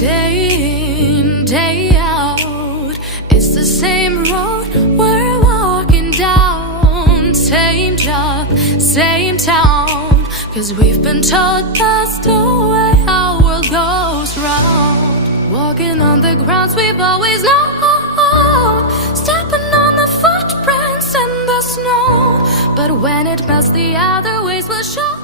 Day in, day out, it's the same road we're walking down. Same job, same town, 'cause we've been told that's the way our world goes round. Walking on the grounds we've always known, stepping on the footprints in the snow. But when it melts, the other ways will show.